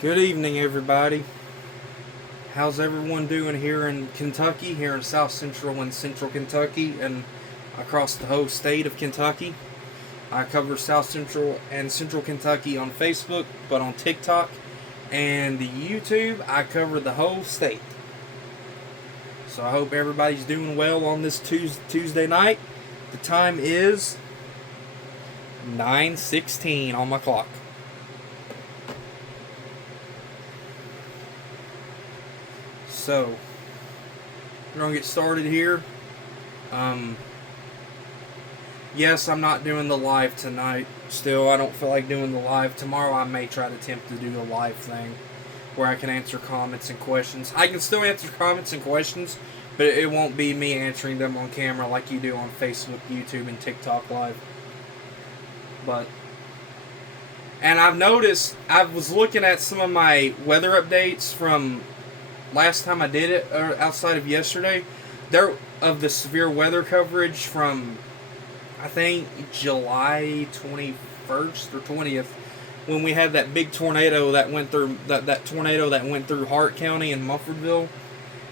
Good evening, everybody. How's everyone doing here in Kentucky, here in South Central and Central Kentucky, and across the whole state of Kentucky? I cover South Central and Central Kentucky on Facebook, but on TikTok and YouTube, I cover the whole state. So I hope everybody's doing well on this Tuesday night. The time is 9:16 on my clock. So, we're going to get started here. Um, yes, I'm not doing the live tonight. Still, I don't feel like doing the live. Tomorrow, I may try to attempt to do the live thing where I can answer comments and questions. I can still answer comments and questions, but it won't be me answering them on camera like you do on Facebook, YouTube, and TikTok Live. But, and I've noticed, I was looking at some of my weather updates from last time I did it, or outside of yesterday, there of the severe weather coverage from I think July 21st or 20th, when we had that big tornado that went through that tornado that went through Hart County and Mumfordville.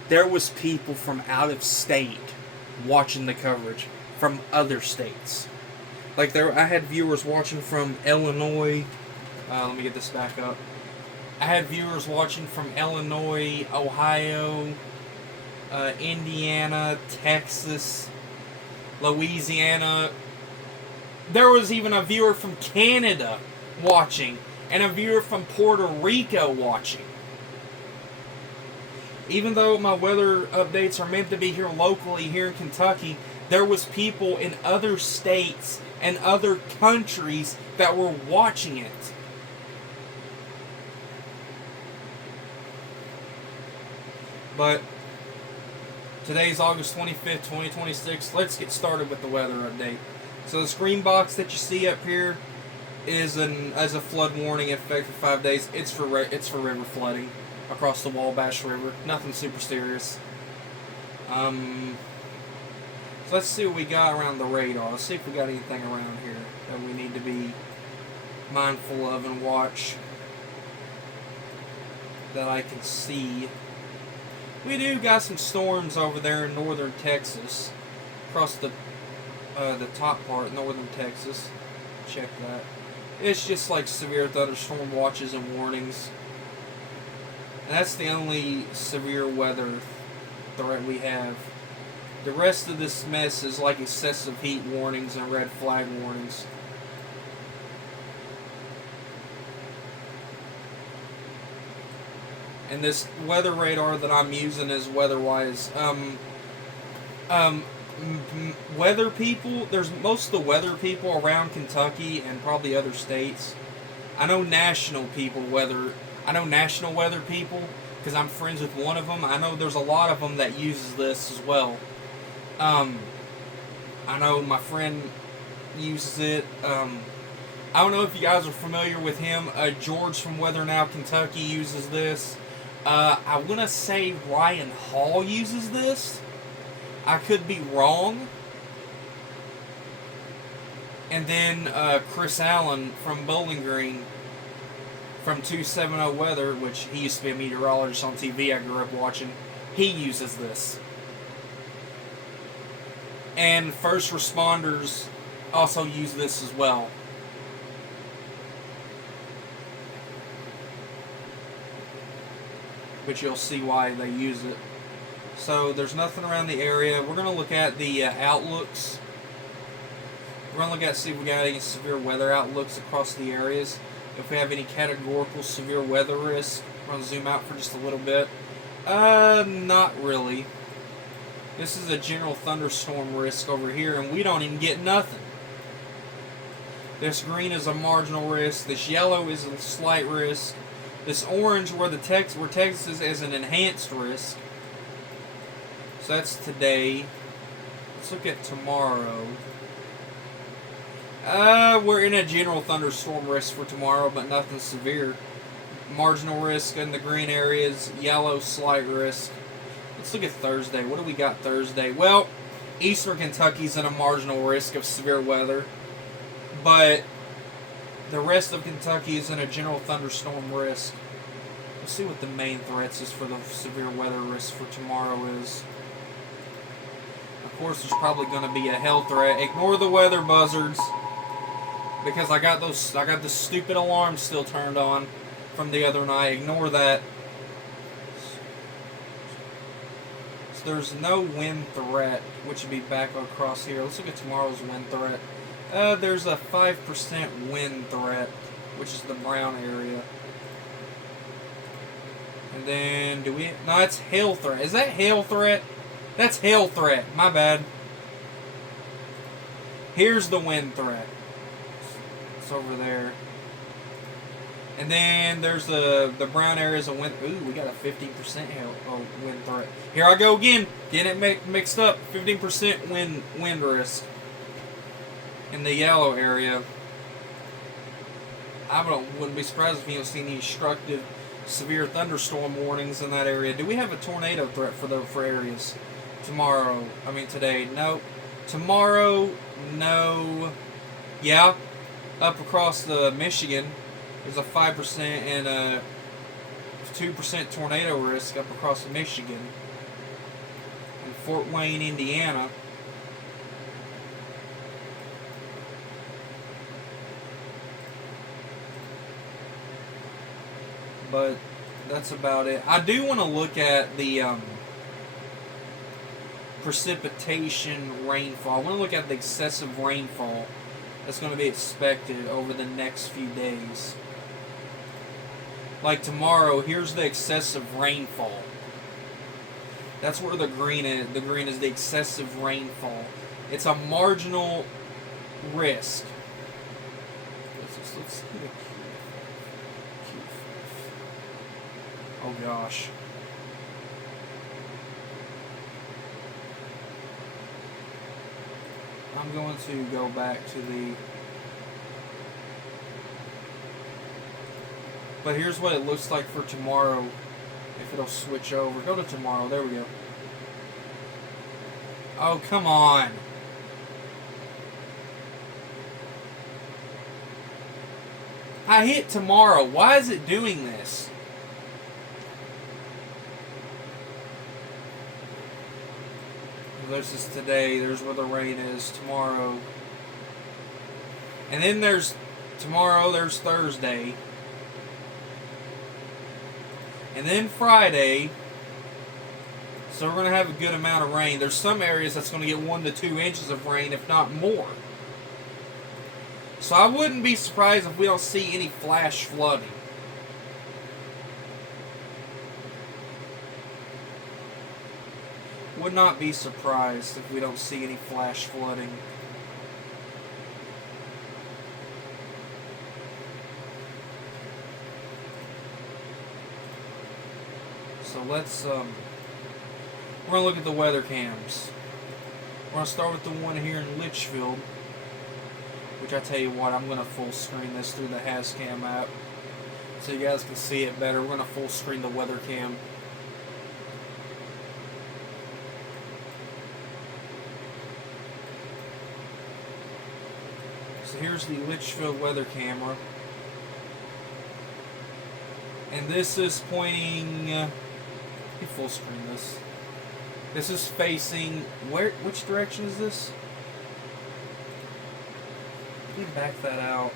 There was people from out of state watching the coverage from other states. Like I had viewers watching from Illinois. Let me get this back up. I had viewers watching from Illinois, Ohio, Indiana, Texas, Louisiana. There was even a viewer from Canada watching, and a viewer from Puerto Rico watching. Even though my weather updates are meant to be here locally, here in Kentucky, there was people in other states and other countries that were watching it. But today's August 25th, 2026. Let's get started with the weather update. So the screen box that you see up here is as a flood warning effect for 5 days. It's for river flooding across the Wabash River. Nothing super serious. So let's see what we got around the radar. Let's see if we got anything around here that we need to be mindful of and watch that I can see. We do got some storms over there in northern Texas, across the top part, northern Texas. Check that. It's just like severe thunderstorm watches and warnings. And that's the only severe weather threat we have. The rest of this mess is like excessive heat warnings and red flag warnings. And this weather radar that I'm using is WeatherWise. Weather people, there's most of the weather people around Kentucky and probably other states. I know national weather people because I'm friends with one of them. I know there's a lot of them that uses this as well. I know my friend uses it. I don't know if you guys are familiar with him. George from Weather Now Kentucky uses this. I want to say Ryan Hall uses this. I could be wrong. And then Chris Allen from Bowling Green from 270 Weather, which he used to be a meteorologist on TV I grew up watching, he uses this. And first responders also use this as well. But you'll see why they use it. So there's nothing around the area. We're going to look at the outlooks. We're going to look at see if we got any severe weather outlooks across the areas. If we have any categorical severe weather risk. I'm going to zoom out for just a little bit. Not really. This is a general thunderstorm risk over here, and we don't even get nothing. This green is a marginal risk. This yellow is a slight risk. This orange, where Texas is an enhanced risk. So that's today. Let's look at tomorrow. We're in a general thunderstorm risk for tomorrow, but nothing severe. Marginal risk in the green areas, yellow slight risk. Let's look at Thursday. What do we got Thursday? Well, Eastern Kentucky's in a marginal risk of severe weather, but the rest of Kentucky is in a general thunderstorm risk. Let's see what the main threats is for the severe weather risk for tomorrow is. Of course, there's probably going to be a hail threat. Ignore the weather buzzards, because I got the stupid alarms still turned on from the other night. Ignore that. So there's no wind threat, which would be back across here. Let's look at tomorrow's wind threat. There's a 5% wind threat, which is the brown area. And then, no, that's hail threat. Is that hail threat? That's hail threat. My bad. Here's the wind threat. It's over there. And then there's the brown areas of wind. Ooh, we got a 15% wind threat. Here I go again. Getting it mixed up. 15% wind risk. In the yellow area. Wouldn't be surprised if you don't see any destructive severe thunderstorm warnings in that area. Do we have a tornado threat for areas tomorrow? I mean today. No. Tomorrow, no. Yeah. Up across the Michigan, there's a 5% and a 2% tornado risk up across Michigan. In Fort Wayne, Indiana. But that's about it. I do want to look at the precipitation rainfall. I want to look at the excessive rainfall that's going to be expected over the next few days. Like tomorrow, here's the excessive rainfall. That's where the green is. The green is the excessive rainfall. It's a marginal risk. Let's see the oh gosh. I'm going to go back to the... But here's what it looks like for tomorrow. If it'll switch over. Go to tomorrow. There we go. Oh, come on. I hit tomorrow. Why is it doing this? This is today. There's where the rain is. Tomorrow. And then there's tomorrow. There's Thursday. And then Friday. So we're going to have a good amount of rain. There's some areas that's going to get 1 to 2 inches of rain, if not more. So I wouldn't be surprised if we don't see any flash flooding. Would not be surprised if we don't see any flash flooding. So let's we're gonna look at the weather cams. We're gonna start with the one here in Litchfield, which I tell you what, I'm gonna full screen this through the Hascam app so you guys can see it better. We're gonna full screen the weather cam. So here's the Litchfield weather camera. And this is pointing... let me full screen this. This is facing... which direction is this? Let me back that out.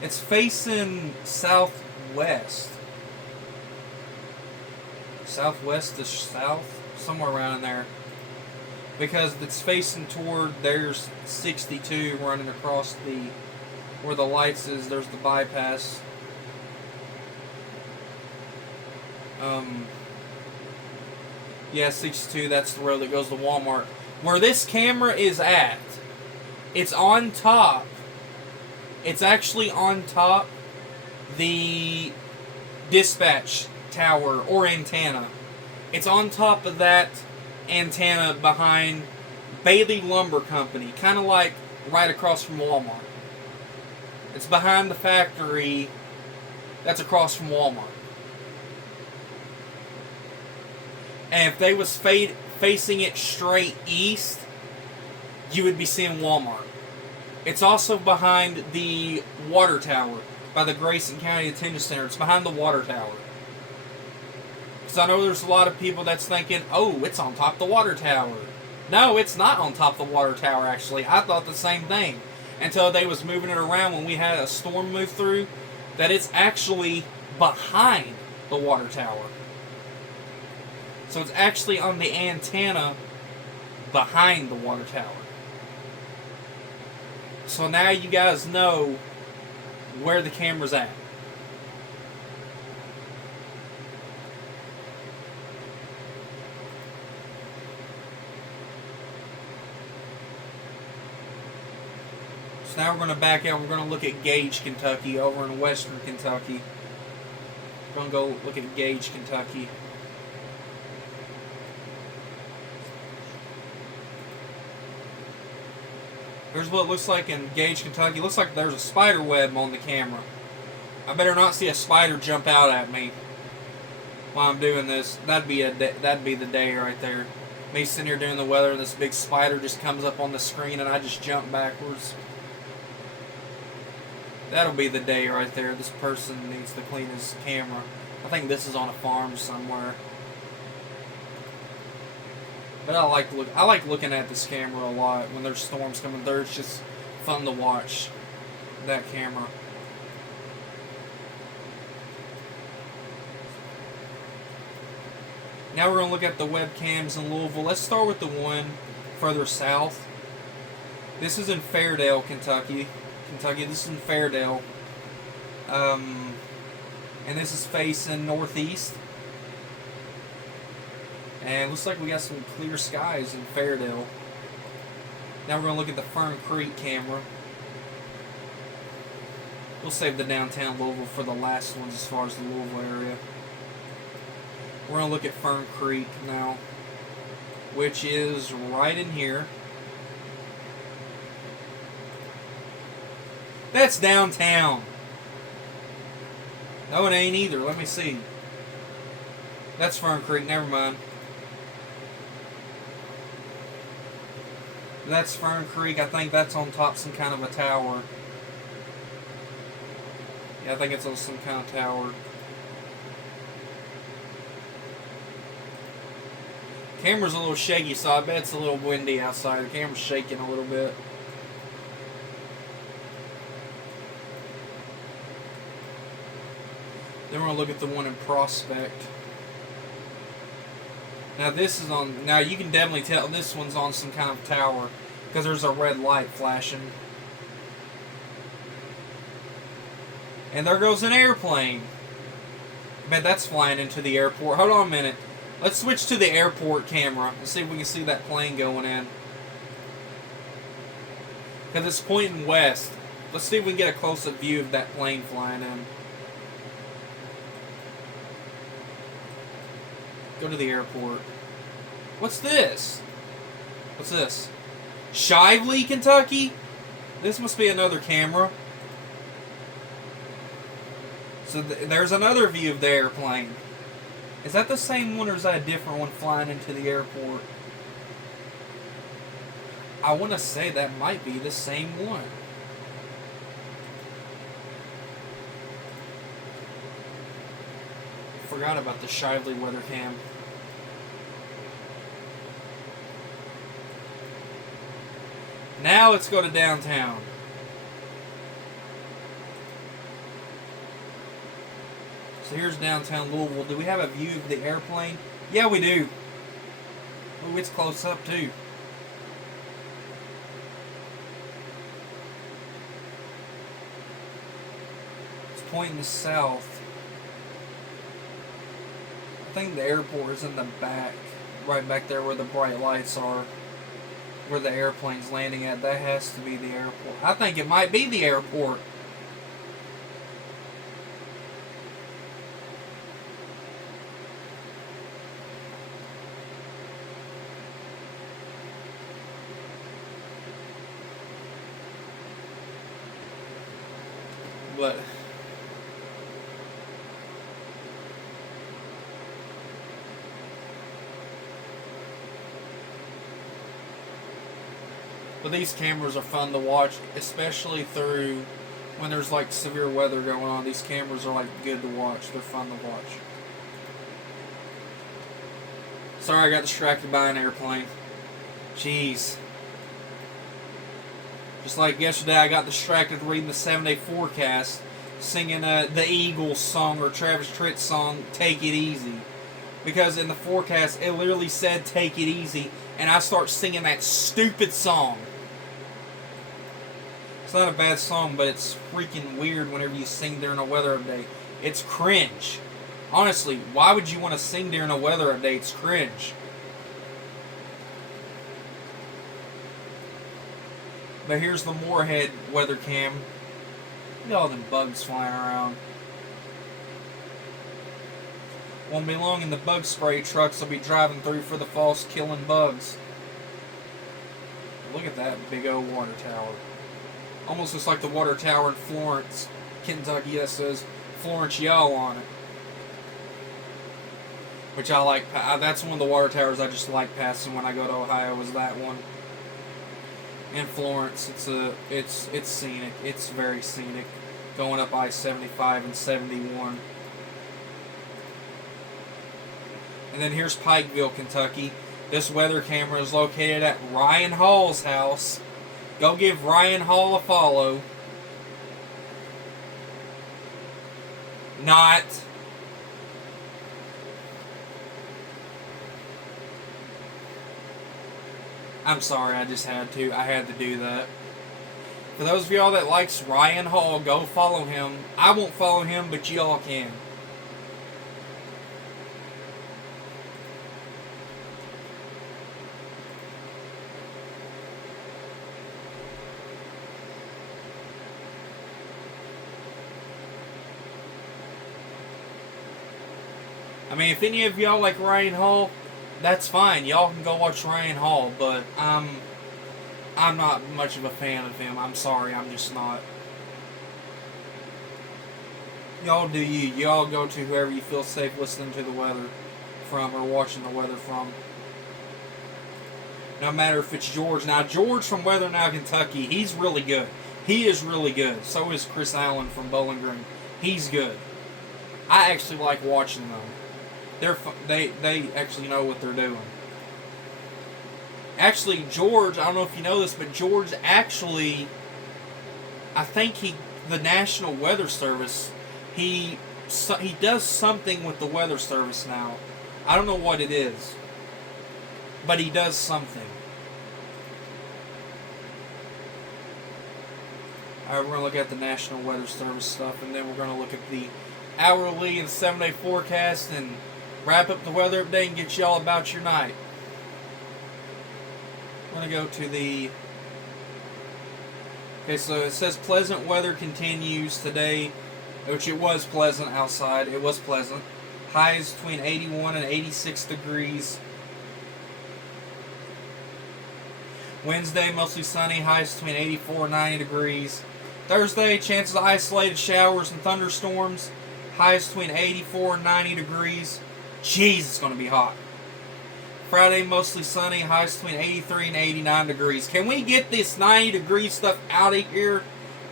It's facing southwest. Southwest to south? Somewhere around in there. Because it's facing toward, there's 62 running across the, where the lights is, there's the bypass. Yeah, 62, that's the road that goes to Walmart. Where this camera is at, it's on top. It's actually on top the dispatch tower or antenna. It's on top of that antenna behind Bailey Lumber Company, kind of like right across from Walmart. It's behind the factory that's across from Walmart. And if they was facing it straight east, you would be seeing Walmart. It's also behind the water tower by the Grayson County Detention Center. It's behind the water tower. Because I know there's a lot of people that's thinking, oh, it's on top of the water tower. No, it's not on top of the water tower, actually. I thought the same thing until they was moving it around when we had a storm move through, that it's actually behind the water tower. So it's actually on the antenna behind the water tower. So now you guys know where the camera's at. So now we're going to back out. We're going to look at Gage, Kentucky, over in western Kentucky. We're going to go look at Gage, Kentucky. Here's what it looks like in Gage, Kentucky. It looks like there's a spider web on the camera. I better not see a spider jump out at me while I'm doing this. That'd be the day right there. Me sitting here doing the weather and this big spider just comes up on the screen and I just jump backwards. That'll be the day right there. This person needs to clean his camera. I think this is on a farm somewhere. But I like looking at this camera a lot when there's storms coming through. It's just fun to watch that camera. Now we're going to look at the webcams in Louisville. Let's start with the one further south. This is in Fairdale, Kentucky. This is in Fairdale. And this is facing northeast. And it looks like we got some clear skies in Fairdale. Now we're going to look at the Fern Creek camera. We'll save the downtown Louisville for the last ones as far as the Louisville area. We're going to look at Fern Creek now, which is right in here. That's downtown. No, it ain't either. Let me see. That's Fern Creek. Never mind. That's Fern Creek. I think that's on top of some kind of a tower. Yeah, I think it's on some kind of tower. Camera's a little shaky, so I bet it's a little windy outside. The camera's shaking a little bit. Then we're going to look at the one in Prospect. Now this is on, now you can definitely tell this one's on some kind of tower because there's a red light flashing. And there goes an airplane. I bet that's flying into the airport. Hold on a minute. Let's switch to the airport camera and see if we can see that plane going in. Because it's pointing west. Let's see if we can get a close-up view of that plane flying in. Go to the airport. What's this? What's this? Shively, Kentucky? This must be another camera. So there's another view of the airplane. Is that the same one or is that a different one flying into the airport? I want to say that might be the same one. Forgot about the Shively weather cam. Now let's go to downtown. So here's downtown Louisville. Do we have a view of the airplane? Yeah, we do. Oh, it's close up too. It's pointing south. I think the airport is in the back, right back there where the bright lights are, where the airplane's landing at. That has to be the airport. I think it might be the airport. But these cameras are fun to watch, especially through when there's like severe weather going on. These cameras are like good to watch. They're fun to watch. Sorry, I got distracted by an airplane. Jeez. Just like yesterday, I got distracted reading the 7-day forecast, singing the Eagles song or Travis Tritt's song, Take It Easy. Because in the forecast, it literally said, Take It Easy, and I start singing that stupid song. It's not a bad song, but it's freaking weird whenever you sing during a weather update. It's cringe. Honestly, why would you want to sing during a weather update? It's cringe. But here's the Moorhead weather cam. Look at all them bugs flying around. Won't be long and the bug spray trucks will be driving through for the falls killing bugs. Look at that big old water tower. Almost looks like the water tower in Florence, Kentucky that says Florence Y'all on it. Which I like. That's one of the water towers I just like passing when I go to Ohio, is that one. In Florence, it's scenic. It's very scenic. Going up I-75 and 71. And then here's Pikeville, Kentucky. This weather camera is located at Ryan Hall's house. Go give Ryan Hall a follow. Not. I'm sorry, I just had to. I had to do that. For those of y'all that likes Ryan Hall, go follow him. I won't follow him, but y'all can. I mean, if any of y'all like Ryan Hall, that's fine. Y'all can go watch Ryan Hall, but I'm not much of a fan of him. I'm sorry, I'm just not. Y'all do you. Y'all go to whoever you feel safe listening to the weather from or watching the weather from. No matter if it's George. Now, George from Weather Now, Kentucky, he's really good. He is really good. So is Chris Allen from Bowling Green. He's good. I actually like watching them. They actually know what they're doing. Actually, George, I don't know if you know this, but George actually, I think the National Weather Service, he does something with the Weather Service now. I don't know what it is, but he does something. Alright, we're going to look at the National Weather Service stuff, and then we're going to look at the hourly and 7-day forecast and wrap up the weather update and get y'all about your night. I'm going to go to the... Okay, so it says pleasant weather continues today, which it was pleasant outside. It was pleasant. Highs between 81 and 86 degrees. Wednesday, mostly sunny. Highs between 84 and 90 degrees. Thursday, chances of isolated showers and thunderstorms. Highs between 84 and 90 degrees. Jeez, it's going to be hot. Friday, mostly sunny. Highs between 83 and 89 degrees. Can we get this 90 degree stuff out of here?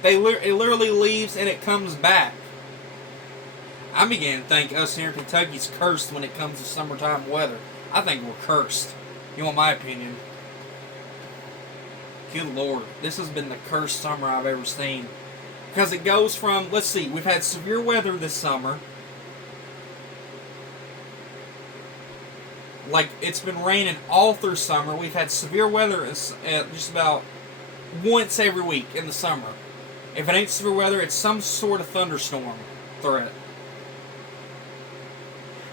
It literally leaves and it comes back. I'm beginning to think us here in Kentucky's cursed when it comes to summertime weather. I think we're cursed. You want my opinion? Good Lord. This has been the cursed summer I've ever seen. Because it goes from, let's see, we've had severe weather this summer. Like, it's been raining all through summer. We've had severe weather just about once every week in the summer. If it ain't severe weather, it's some sort of thunderstorm threat.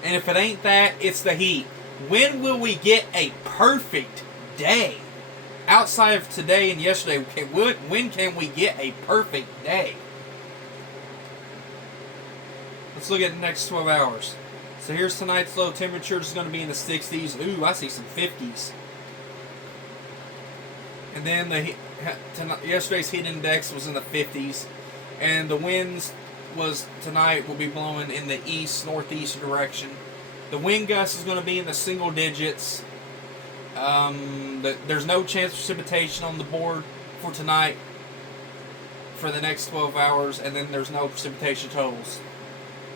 And if it ain't that, it's the heat. When will we get a perfect day? Outside of today and yesterday, when can we get a perfect day? Let's look at the next 12 hours. So here's tonight's low temperature. It's going to be in the 60s. Ooh, I see some 50s. And then yesterday's heat index was in the 50s. And the winds tonight will be blowing in the east-northeast direction. The wind gust is going to be in the single digits. There's no chance of precipitation on the board for tonight for the next 12 hours. And then there's no precipitation totals.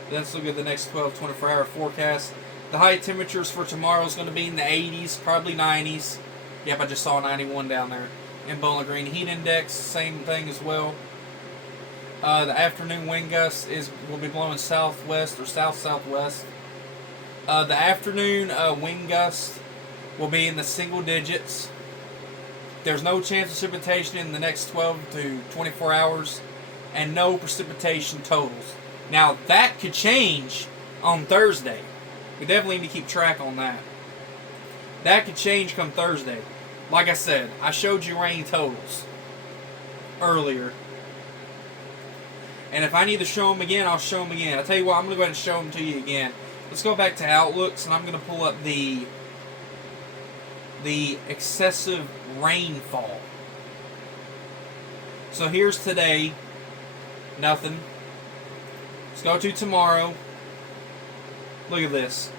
Let's look at the next 24-hour forecast. The high temperatures for tomorrow is going to be in the 80s, probably 90s. Yep, I just saw 91 down there in Bowling Green. Heat index, same thing as well. The afternoon wind gust will be blowing southwest or south-southwest. The afternoon wind gust will be in the single digits. There's no chance of precipitation in the next 12 to 24 hours, and no precipitation totals. Now, that could change on Thursday. We definitely need to keep track on that. That could change come Thursday. Like I said, I showed you rain totals earlier. And if I need to show them again, I'll show them again. I'll tell you what, I'm going to go ahead and show them to you again. Let's go back to Outlooks, and I'm going to pull up the excessive rainfall. So here's today. Nothing. Let's go to tomorrow. Look at this.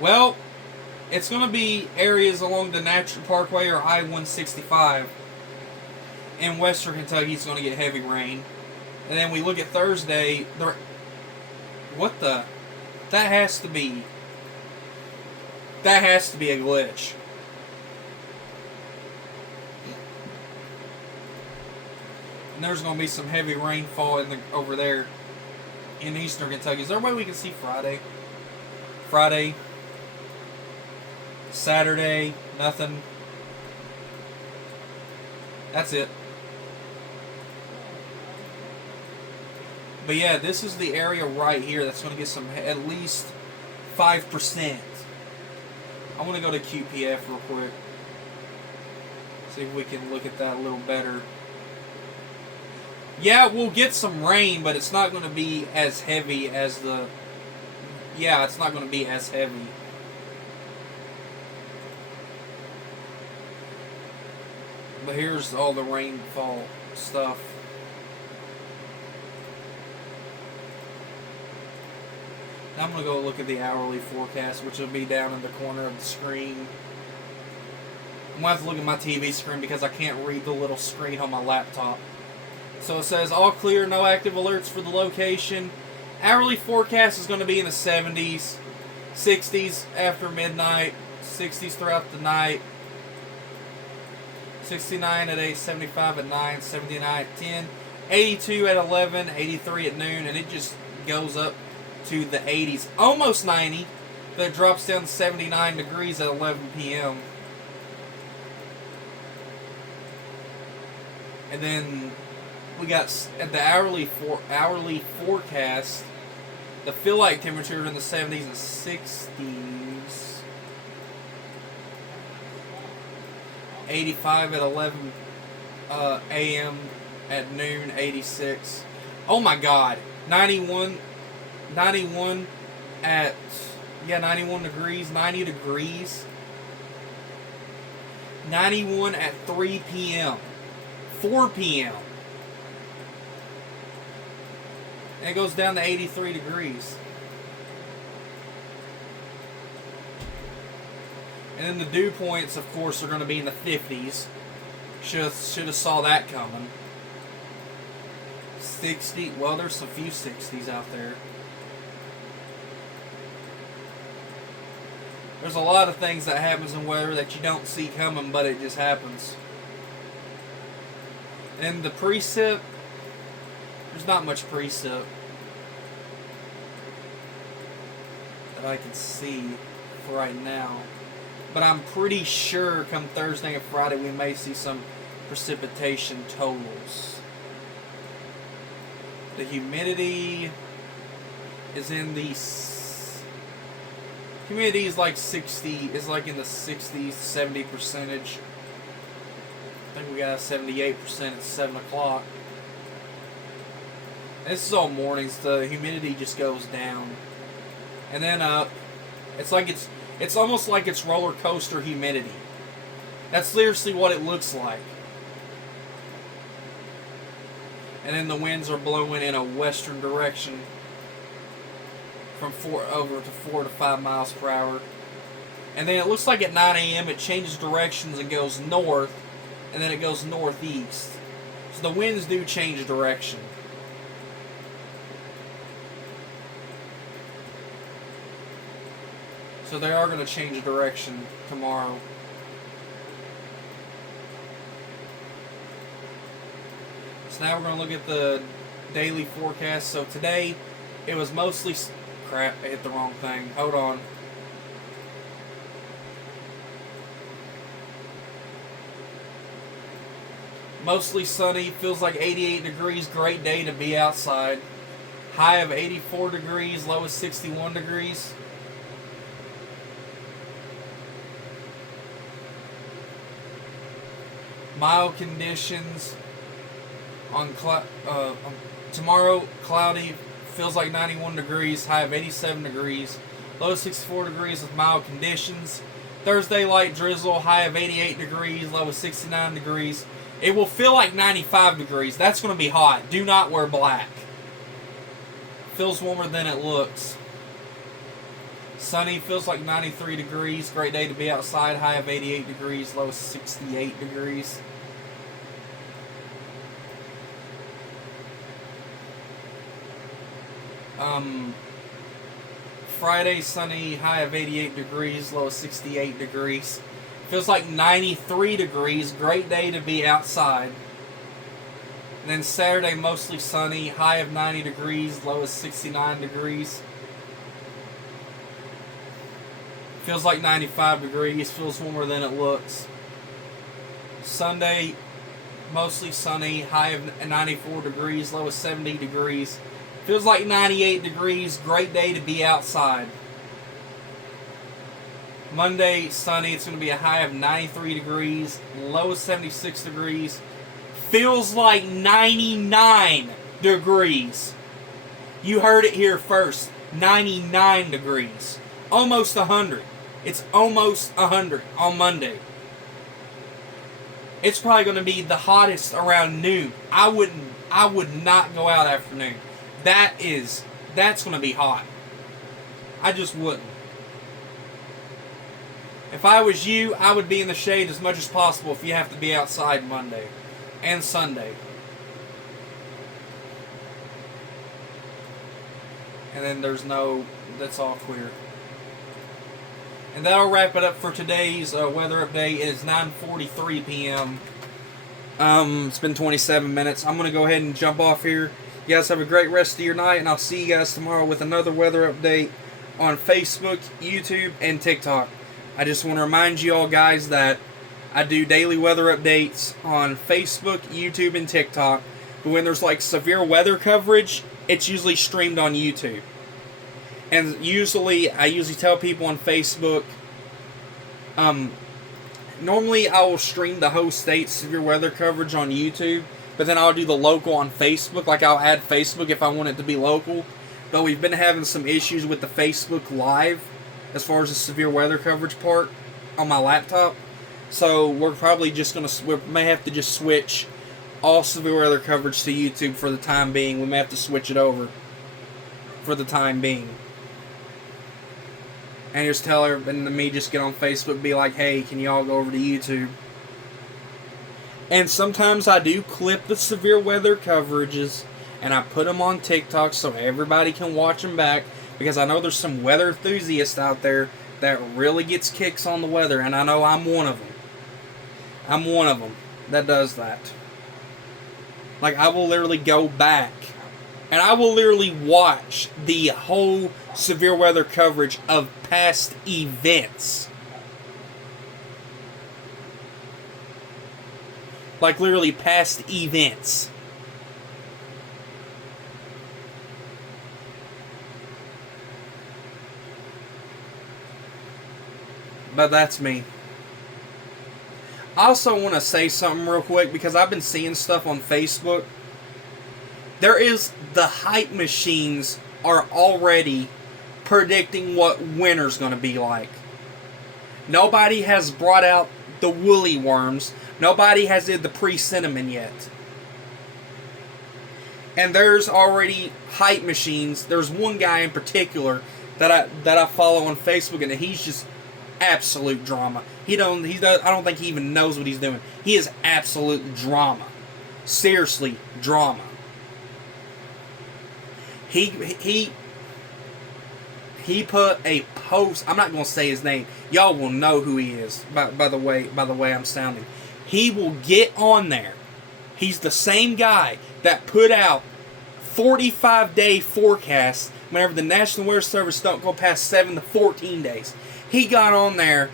Well, it's going to be areas along the Natural Parkway or I-165. In western Kentucky, it's going to get heavy rain. And then we look at Thursday. What the? That has to be a glitch. And there's going to be some heavy rainfall over there in eastern Kentucky. Is there a way we can see Friday? Friday. Saturday. Nothing. That's it. But yeah, this is the area right here that's going to get some, at least 5%. I want to go to QPF real quick. See if we can look at that a little better. Yeah, we'll get some rain, but it's not going to be as heavy as the... Yeah, it's not going to be as heavy. But here's all the rainfall stuff. Now I'm going to go look at the hourly forecast, which will be down in the corner of the screen. I'm going to have to look at my TV screen because I can't read the little screen on my laptop. So it says, all clear, no active alerts for the location. Hourly forecast is going to be in the 70s, 60s after midnight, 60s throughout the night, 69 at 8, 75 at 9, 79 at 10, 82 at 11, 83 at noon, and it just goes up to the 80s, almost 90, but it drops down to 79 degrees at 11 p.m. And then we got at the hourly forecast, the feel like temperature in the 70s and 60s, 85 at 11 a.m. at noon, 86. Oh my God, 91 at, 91 degrees, 90 degrees. 91 at 3 p.m., 4 p.m. And it goes down to 83 degrees. And then the dew points, of course, are going to be in the 50s. Should have saw that coming. 60, well, there's a few 60s out there. There's a lot of things that happens in weather that you don't see coming, but it just happens. And the precip, there's not much precip that I can see for right now. But I'm pretty sure come Thursday and Friday we may see some precipitation totals. The humidity is in the... Humidity is like 60, is like in the 60s, 70 percentage. I think we got 78% at 7 o'clock. This is all mornings. The humidity just goes down and then up. It's almost like it's roller coaster humidity. That's seriously what it looks like. And then the winds are blowing in a western direction from 4 to 5 miles per hour. And then it looks like at 9 a.m. it changes directions and goes north, and then it goes northeast. So the winds do change direction. So they are going to change direction tomorrow. So now we're going to look at the daily forecast. So today, it was mostly... Crap, I hit the wrong thing. Hold on. Mostly sunny, feels like 88 degrees, great day to be outside. High of 84 degrees, low of 61 degrees. Mild conditions on tomorrow, cloudy, feels like 91 degrees, high of 87 degrees, low of 64 degrees with mild conditions. Thursday, light drizzle, high of 88 degrees, low of 69 degrees. It will feel like 95 degrees. That's going to be hot. Do not wear black. Feels warmer than it looks. Sunny, feels like 93 degrees. Great day to be outside. High of 88 degrees, low of 68 degrees. Friday, sunny, high of 88 degrees, low of 68 degrees. Feels like 93 degrees. Great day to be outside. And then Saturday, mostly sunny. High of 90 degrees. Low of 69 degrees. Feels like 95 degrees. Feels warmer than it looks. Sunday, mostly sunny. High of 94 degrees. Low of 70 degrees. Feels like 98 degrees. Great day to be outside. Monday, sunny. It's going to be a high of 93 degrees, low of 76 degrees. Feels like 99 degrees. You heard it here first. 99 degrees. Almost 100. It's almost 100 on Monday. It's probably going to be the hottest around noon. I would not go out after noon. That's going to be hot. I just wouldn't. If I was you, I would be in the shade as much as possible if you have to be outside Monday and Sunday. And then that's all clear. And that'll wrap it up for today's weather update. It is 9:43 p.m. It's been 27 minutes. I'm going to go ahead and jump off here. You guys have a great rest of your night, and I'll see you guys tomorrow with another weather update on Facebook, YouTube, and TikTok. I just want to remind you all guys that I do daily weather updates on Facebook, YouTube, and TikTok. But when there's like severe weather coverage, it's usually streamed on YouTube. And I usually tell people on Facebook, normally I will stream the whole state's severe weather coverage on YouTube, but then I'll do the local on Facebook. Like I'll add Facebook if I want it to be local. But we've been having some issues with the Facebook Live as far as the severe weather coverage part on my laptop. So we're probably just we may have to just switch all severe weather coverage to YouTube for the time being. We may have to switch it over for the time being. And just tell her, and me just get on Facebook, be like, hey, can you all go over to YouTube? And sometimes I do clip the severe weather coverages, and I put them on TikTok so everybody can watch them back. Because I know there's some weather enthusiasts out there that really gets kicks on the weather, and I know I'm one of them. I'm one of them that does that. Like, I will literally go back, and I will literally watch the whole severe weather coverage of past events. Like, literally past events. But that's me. I also want to say something real quick because I've been seeing stuff on Facebook. The hype machines are already predicting what winter's going to be like. Nobody has brought out the woolly worms. Nobody has did the pre-cinnamon yet. And there's already hype machines. There's one guy in particular that I follow on Facebook, and he's just absolute drama. I don't think he even knows what he's doing. He is absolute drama. Seriously, drama. He He put a post. I'm not going to say his name. Y'all will know who he is by the way I'm sounding. He will get on there. He's the same guy that put out 45-day forecasts whenever the National Weather Service don't go past 7 to 14 days. He got on there,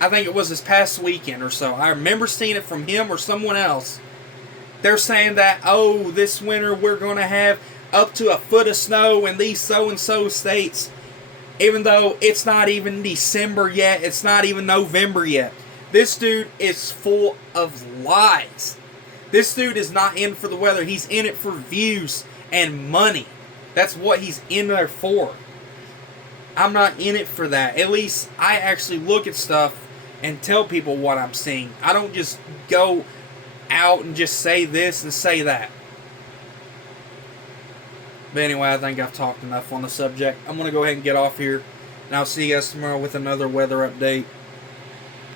I think it was this past weekend or so. I remember seeing it from him or someone else. They're saying that, oh, this winter we're going to have up to a foot of snow in these so-and-so states. Even though it's not even December yet, it's not even November yet. This dude is full of lies. This dude is not in for the weather. He's in it for views and money. That's what he's in there for. I'm not in it for that. At least I actually look at stuff and tell people what I'm seeing. I don't just go out and just say this and say that. But anyway, I think I've talked enough on the subject. I'm going to go ahead and get off here. And I'll see you guys tomorrow with another weather update.